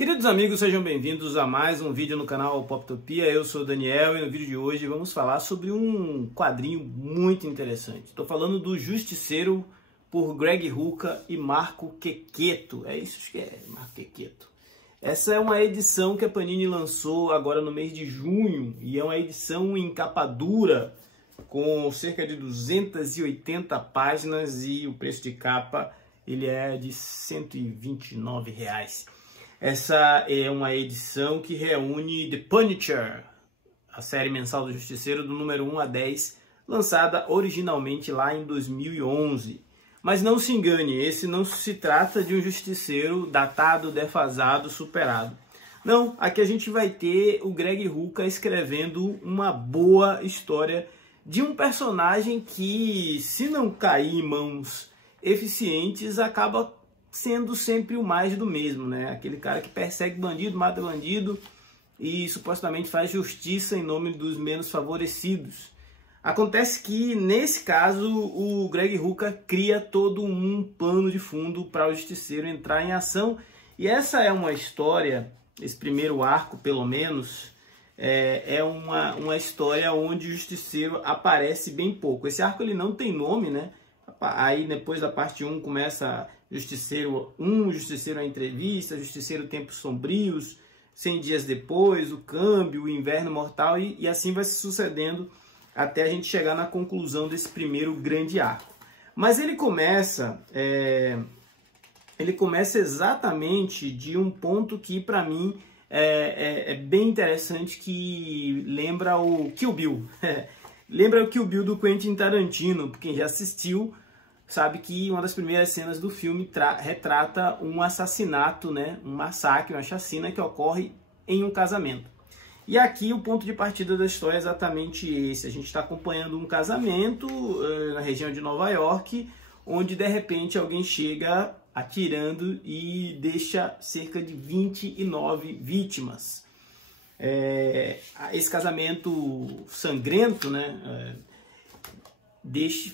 Queridos amigos, sejam bem-vindos a mais um vídeo no canal Poptopia. Eu sou o Daniel e no vídeo de hoje vamos falar sobre um quadrinho muito interessante. Estou falando do Justiceiro por Greg Rucka e Marco Checchetto. É isso que é, Marco Checchetto. Essa é uma edição que a Panini lançou agora no mês de junho e é uma edição em capa dura com cerca de 280 páginas e o preço de capa ele é de R$ 129. Essa é uma edição que reúne The Punisher, a série mensal do Justiceiro do número 1 a 10, lançada originalmente lá em 2011. Mas não se engane, esse não se trata de um Justiceiro datado, defasado, superado. Não, aqui a gente vai ter o Greg Rucka escrevendo uma boa história de um personagem que, se não cair em mãos eficientes, acaba sendo sempre o mais do mesmo, né? Aquele cara que persegue bandido, mata bandido e supostamente faz justiça em nome dos menos favorecidos. Acontece que, nesse caso, o Greg Rucka cria todo um plano de fundo para o Justiceiro entrar em ação. E essa é uma história, esse primeiro arco, pelo menos, é uma história onde o Justiceiro aparece bem pouco. Esse arco ele não tem nome, né? Aí depois da parte 1 começa Justiceiro 1, Justiceiro a entrevista, Justiceiro Tempos Sombrios, 100 dias depois, o câmbio, o inverno mortal e assim vai se sucedendo até a gente chegar na conclusão desse primeiro grande arco. Mas ele começa exatamente de um ponto que para mim é bem interessante, que lembra o Kill Bill. Lembra o Kill Bill do Quentin Tarantino, quem já assistiu sabe que uma das primeiras cenas do filme retrata um assassinato, né? Um massacre, uma chacina que ocorre em um casamento. E aqui o ponto de partida da história é exatamente esse. A gente está acompanhando um casamento na região de Nova York, onde de repente alguém chega atirando e deixa cerca de 29 vítimas. Esse casamento sangrento, né?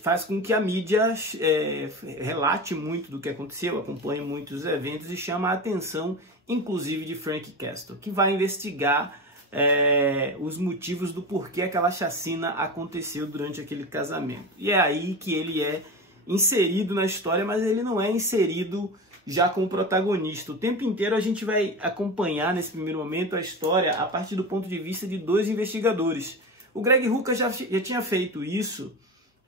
Faz com que a mídia relate muito do que aconteceu, acompanhe muitos eventos e chama a atenção, inclusive, de Frank Castle, que vai investigar os motivos do porquê aquela chacina aconteceu durante aquele casamento. E é aí que ele é inserido na história, mas ele não é inserido já como protagonista. O tempo inteiro a gente vai acompanhar, nesse primeiro momento, a história a partir do ponto de vista de dois investigadores. O Greg Rucka já tinha feito isso,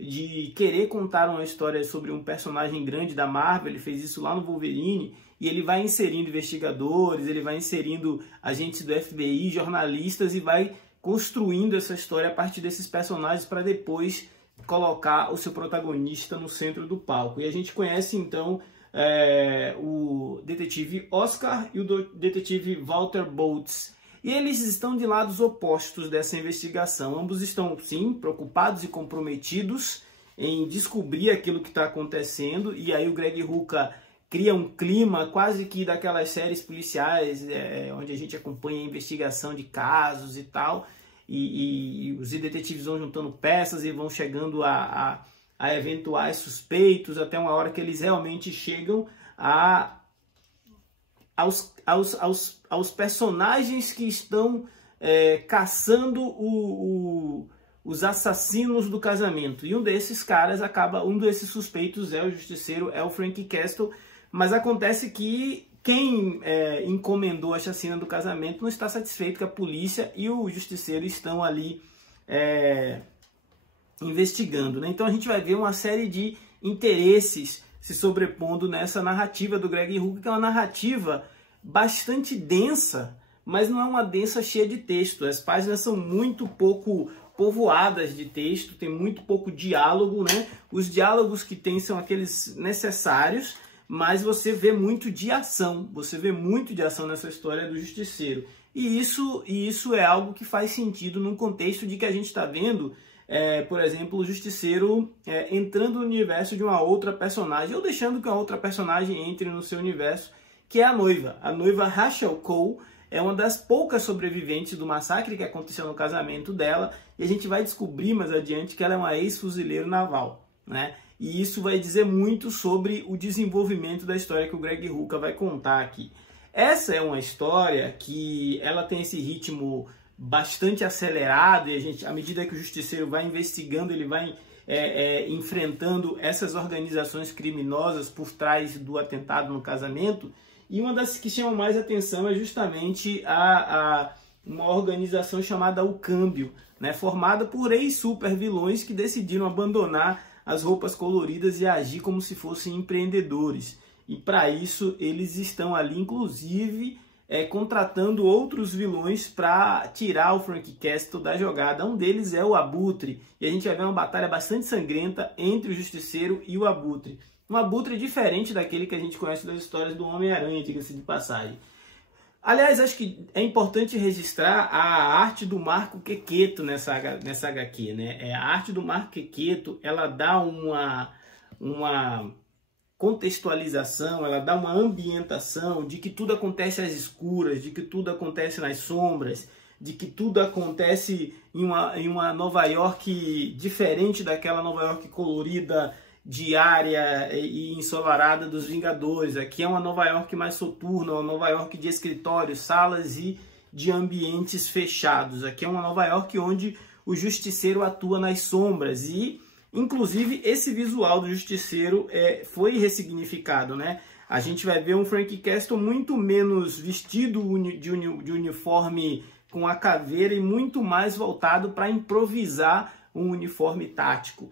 de querer contar uma história sobre um personagem grande da Marvel. Ele fez isso lá no Wolverine, e ele vai inserindo investigadores, ele vai inserindo agentes do FBI, jornalistas, e vai construindo essa história a partir desses personagens para depois colocar o seu protagonista no centro do palco. E a gente conhece então o detetive Oscar e o detetive Walter Boltz. E eles estão de lados opostos dessa investigação. Ambos estão, sim, preocupados e comprometidos em descobrir aquilo que está acontecendo. E aí o Greg Rucka cria um clima quase que daquelas séries policiais, onde a gente acompanha a investigação de casos e tal. E os detetives vão juntando peças e vão chegando a eventuais suspeitos, até uma hora que eles realmente chegam aos personagens que estão caçando os assassinos do casamento. E um desses caras um desses suspeitos é o Justiceiro, é o Frank Castle. Mas acontece que quem encomendou a chacina do casamento não está satisfeito, que a polícia e o Justiceiro estão ali investigando, né? Então a gente vai ver uma série de interesses se sobrepondo nessa narrativa do Greg Rucka, que é uma narrativa bastante densa, mas não é uma densa cheia de texto. As páginas são muito pouco povoadas de texto, tem muito pouco diálogo, né? Os diálogos que tem são aqueles necessários, mas você vê muito de ação, nessa história do Justiceiro. E isso é algo que faz sentido num contexto de que a gente está vendo, por exemplo, o Justiceiro entrando no universo de uma outra personagem, ou deixando que uma outra personagem entre no seu universo, que é a noiva. A noiva Rachel Cole é uma das poucas sobreviventes do massacre que aconteceu no casamento dela, e a gente vai descobrir mais adiante que ela é uma ex-fuzileiro naval, né? E isso vai dizer muito sobre o desenvolvimento da história que o Greg Rucka vai contar aqui. Essa é uma história que ela tem esse ritmo bastante acelerado, e à medida que o Justiceiro vai investigando, ele vai enfrentando essas organizações criminosas por trás do atentado no casamento. E uma das que chamam mais atenção é justamente uma organização chamada O Câmbio, né, formada por ex-super vilões que decidiram abandonar as roupas coloridas e agir como se fossem empreendedores. E para isso eles estão ali, inclusive, contratando outros vilões para tirar o Frank Castle da jogada. Um deles é o Abutre, e a gente vai ver uma batalha bastante sangrenta entre o Justiceiro e o Abutre. Um Abutre diferente daquele que a gente conhece das histórias do Homem-Aranha, diga-se de passagem. Aliás, acho que é importante registrar a arte do Marco Checchetto nessa HQ, né? A arte do Marco Checchetto, ela dá uma contextualização, ela dá uma ambientação de que tudo acontece às escuras, de que tudo acontece nas sombras, de que tudo acontece em uma Nova York diferente daquela Nova York colorida, diária e ensolarada dos Vingadores. Aqui é uma Nova York mais soturna, uma Nova York de escritórios, salas e de ambientes fechados. Aqui é uma Nova York onde o Justiceiro atua nas sombras e, inclusive, esse visual do Justiceiro foi ressignificado, né? A gente vai ver um Frank Castle muito menos vestido de uniforme com a caveira e muito mais voltado para improvisar um uniforme tático.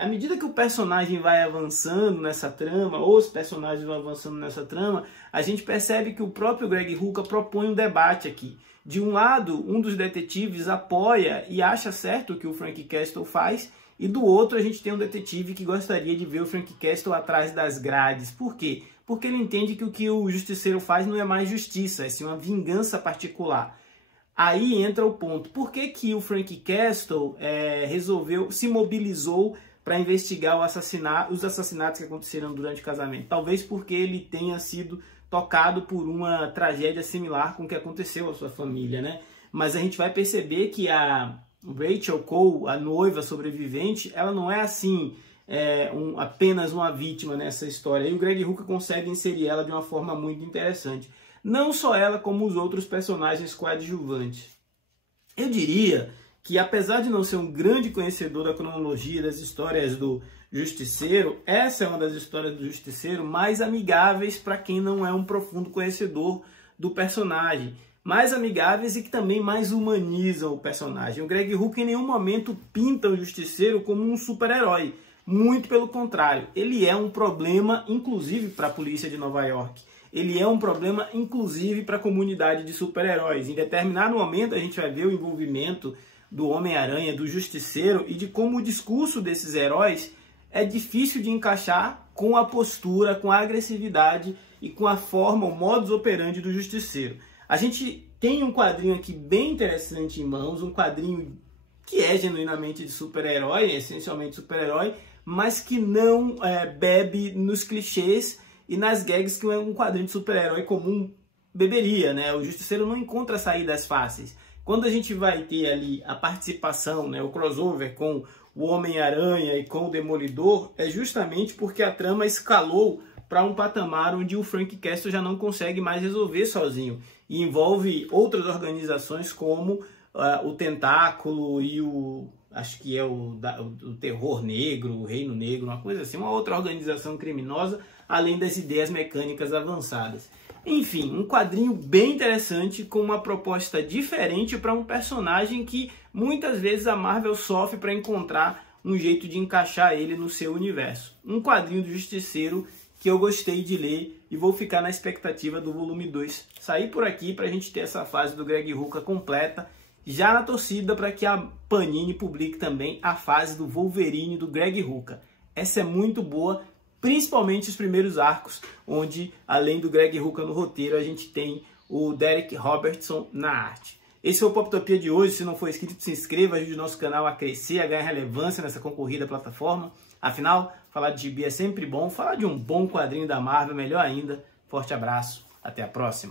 À medida que o personagem vai avançando nessa trama, ou os personagens vão avançando nessa trama, a gente percebe que o próprio Greg Rucka propõe um debate aqui. De um lado, um dos detetives apoia e acha certo o que o Frank Castle faz, e do outro a gente tem um detetive que gostaria de ver o Frank Castle atrás das grades. Por quê? Porque ele entende que o que o Justiceiro faz não é mais justiça, é sim uma vingança particular. Aí entra o ponto. Por que que o Frank Castle se mobilizou para investigar os assassinatos que aconteceram durante o casamento? Talvez porque ele tenha sido tocado por uma tragédia similar com o que aconteceu à sua família, né? Mas a gente vai perceber que a Rachel Cole, a noiva sobrevivente, ela não é assim apenas uma vítima nessa história. E o Greg Rucka consegue inserir ela de uma forma muito interessante. Não só ela, como os outros personagens coadjuvantes. Eu diria que, apesar de não ser um grande conhecedor da cronologia das histórias do Justiceiro, essa é uma das histórias do Justiceiro mais amigáveis para quem não é um profundo conhecedor do personagem. Mais amigáveis e que também mais humanizam o personagem. O Greg Rucka em nenhum momento pinta o Justiceiro como um super-herói. Muito pelo contrário, ele é um problema, inclusive, para a polícia de Nova York. Ele é um problema, inclusive, para a comunidade de super-heróis. Em determinado momento, a gente vai ver o envolvimento do Homem-Aranha, do Justiceiro, e de como o discurso desses heróis é difícil de encaixar com a postura, com a agressividade e com a forma, o modus operandi do Justiceiro. A gente tem um quadrinho aqui bem interessante em mãos, um quadrinho que é genuinamente de super-herói, essencialmente super-herói, mas que não bebe nos clichês e nas gags que um quadrinho de super-herói comum beberia, né? O Justiceiro não encontra saídas fáceis. Quando a gente vai ter ali a participação, né, o crossover com o Homem-Aranha e com o Demolidor, é justamente porque a trama escalou para um patamar onde o Frank Castle já não consegue mais resolver sozinho. E envolve outras organizações como o Tentáculo e acho que é o Terror Negro, o Reino Negro, uma coisa assim, uma outra organização criminosa, além das ideias mecânicas avançadas. Enfim, um quadrinho bem interessante, com uma proposta diferente para um personagem que muitas vezes a Marvel sofre para encontrar um jeito de encaixar ele no seu universo. Um quadrinho do Justiceiro que eu gostei de ler e vou ficar na expectativa do volume 2 sair por aqui para a gente ter essa fase do Greg Rucka completa, já na torcida para que a Panini publique também a fase do Wolverine do Greg Rucka. Essa é muito boa, principalmente os primeiros arcos, onde além do Greg Rucka no roteiro, a gente tem o Derek Robertson na arte. Esse foi o Poptopia de hoje. Se não for inscrito, se inscreva, ajude o nosso canal a crescer, a ganhar relevância nessa concorrida plataforma. Afinal, falar de gibi é sempre bom, falar de um bom quadrinho da Marvel, melhor ainda. Forte abraço, até a próxima.